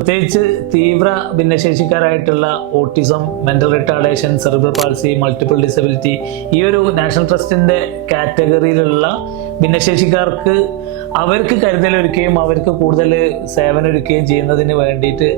പ്രത്യേകിച്ച് തീവ്ര ഭിന്നശേഷിക്കാരായിട്ടുള്ള autism mental retardation cerebral palsy multiple disability ഈ ഒരു നാഷണൽ ട്രസ്റ്റിന്റെ കാറ്റഗറിയിലുള്ള ഭിന്നശേഷിക്കാർക്ക് അവർക്ക് കരുതൽ കരുതലൊരുക്കുകയും അവർക്ക് കൂടുതൽ സേവനം ഒരുക്കുകയും ചെയ്യുന്നതിന് വേണ്ടിയിട്ട്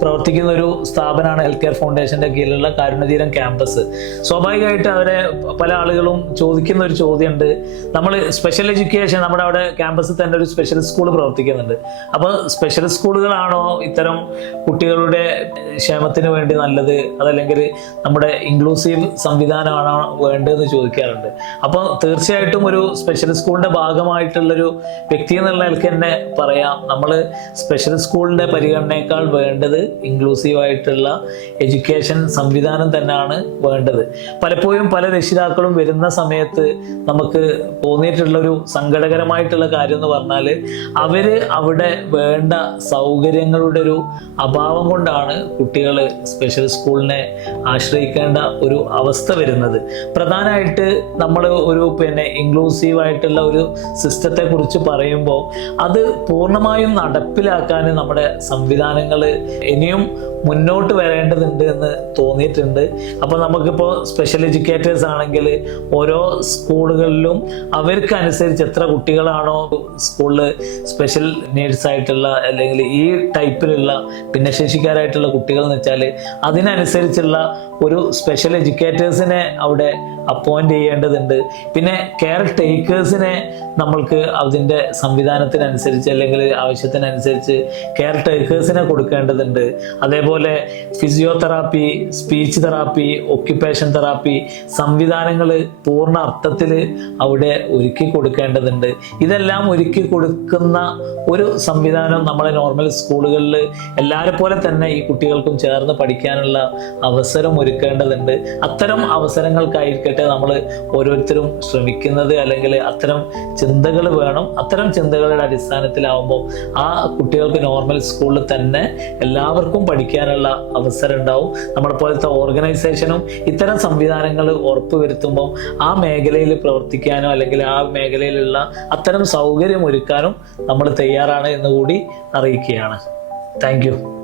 പ്രവർത്തിക്കുന്ന ഒരു സ്ഥാപനമാണ് ഹെൽത്ത് കെയർ ഫൗണ്ടേഷന്റെ കീഴിലുള്ള കാരുണ്യതീരം ക്യാമ്പസ് സ്വാഭാവികമായിട്ട് അവരെ പല ആളുകളും ചോദിക്കുന്ന ഒരു ചോദ്യമുണ്ട്. നമ്മൾ സ്പെഷ്യൽ എഡ്യൂക്കേഷൻ നമ്മുടെ അവിടെ ക്യാമ്പസിൽ തന്നെ ഒരു സ്പെഷ്യൽ സ്കൂൾ പ്രവർത്തിക്കുന്നുണ്ട്. അപ്പോൾ സ്പെഷ്യൽ സ്കൂളുകളാണോ ഇത്തരം കുട്ടികളുടെ ക്ഷേമത്തിന് വേണ്ടി നല്ലത്? അതല്ലെങ്കിൽ നമ്മുടെ ഇൻക്ലൂസീവ് സംവിധാനമാണോ വേണ്ടതെന്ന് ചോദിക്കാറുണ്ട്. അപ്പോൾ തീർച്ചയായിട്ടും ഒരു സ്പെഷ്യൽ സ്കൂളിന്റെ ഭാഗമായിട്ടുള്ളൊരു വ്യക്തി എന്നുള്ള നിലയ്ക്ക് തന്നെ പറയാം. നമ്മൾ സ്പെഷ്യൽ സ്കൂളിന്റെ പരിഗണനയേക്കാൾ വേണ്ടത് ഇൻക്ലൂസീവ് ആയിട്ടുള്ള എഡ്യൂക്കേഷൻ സംവിധാനം തന്നെയാണ് വേണ്ടത്. പലപ്പോഴും പല രക്ഷിതാക്കളും വരുന്ന സമയത്ത് നമുക്ക് തോന്നിയിട്ടുള്ളൊരു സങ്കടകരമായിട്ടുള്ള കാര്യം എന്ന് പറഞ്ഞാൽ അവർ അവിടെ വേണ്ട സൗകര്യങ്ങളുടെ ഒരു അഭാവം കൊണ്ടാണ് കുട്ടികൾ സ്പെഷ്യൽ സ്കൂളിനെ ആശ്രയിക്കേണ്ട ഒരു അവസ്ഥ വരുന്നത്. പ്രധാനമായിട്ട് നമ്മൾ ഒരു പിന്നെ ഇൻക്ലൂസീവ് ആയിട്ടുള്ള ഒരു സിസ്റ്റത്തെ കുറിച്ച് പറയുമ്പോൾ അത് പൂർണമായും നടപ്പിലാക്കാൻ നമ്മുടെ സംവിധാനങ്ങൾ ഇനിയും മുന്നോട്ട് വരേണ്ടതുണ്ട് എന്ന് തോന്നിയിട്ടുണ്ട്. അപ്പോൾ നമുക്കിപ്പോൾ സ്പെഷ്യൽ എഡ്യൂക്കേറ്റേഴ്സ് ആണെങ്കിൽ ഓരോ സ്കൂളുകളിലും അവർക്ക് അനുസരിച്ച് എത്ര കുട്ടികളാണോ സ്കൂളിൽ സ്പെഷ്യൽ നീഡ്സ് ആയിട്ടുള്ള അല്ലെങ്കിൽ ഈ ടൈപ്പിലുള്ള ഭിന്നശേഷിക്കാരായിട്ടുള്ള കുട്ടികൾ എന്ന് വെച്ചാൽ അതിനനുസരിച്ചുള്ള ഒരു സ്പെഷ്യൽ എഡ്യൂക്കേറ്റേഴ്സിനെ അവിടെ അപ്പോയിന്റ് ചെയ്യേണ്ടതുണ്ട്. പിന്നെ കെയർ ടേക്കേഴ്സിനെ നമ്മൾക്ക് അതിന്റെ സംവിധാനത്തിനനുസരിച്ച് അല്ലെങ്കിൽ ആവശ്യത്തിനനുസരിച്ച് കെയർ ടേക്കേഴ്സിനെ കൊടുക്കേണ്ടതുണ്ട്. അതേപോലെ physiotherapy speech therapy occupation therapy സംവിധാനങ്ങൾ പൂർണ അർത്ഥത്തിൽ അവിടെ ഒരുക്കി കൊടുക്കേണ്ടതുണ്ട്. ഇതെല്ലാം ഒരുക്കി കൊടുക്കുന്ന ഒരു സംവിധാനം നമ്മളെ നോർമൽ സ്കൂളുകളിൽ എല്ലാവരെ പോലെ തന്നെ ഈ കുട്ടികൾക്കും ചേർന്ന് പഠിക്കാനുള്ള അവസരം ഒരുക്കേണ്ടതുണ്ട്. അത്തരം അവസരങ്ങൾക്കായിരിക്കട്ടെ നമ്മൾ ഓരോരുത്തരും ശ്രമിക്കുന്നത് അല്ലെങ്കിൽ അത്തരം ചിന്തകൾ വേണം. അത്തരം ചിന്തകളുടെ അടിസ്ഥാനത്തിലാവുമ്പോൾ ആ കുട്ടികൾക്ക് നോർമൽ സ്കൂളിൽ തന്നെ എല്ലാവർക്കും പഠിക്കാനുള്ള അവസരം ഉണ്ടാവും. നമ്മളെ പോലത്തെ ഓർഗനൈസേഷനും ഇത്തരം സംവിധാനങ്ങൾ ഉറപ്പുവരുത്തുമ്പോൾ ആ മേഖലയിൽ പ്രവർത്തിക്കാനോ അല്ലെങ്കിൽ ആ മേഖലയിലുള്ള അത്തരം സൗകര്യം ഒരുക്കാനും നമ്മൾ തയ്യാറാണ് എന്ന് കൂടി അറിയിക്കുകയാണ്. താങ്ക്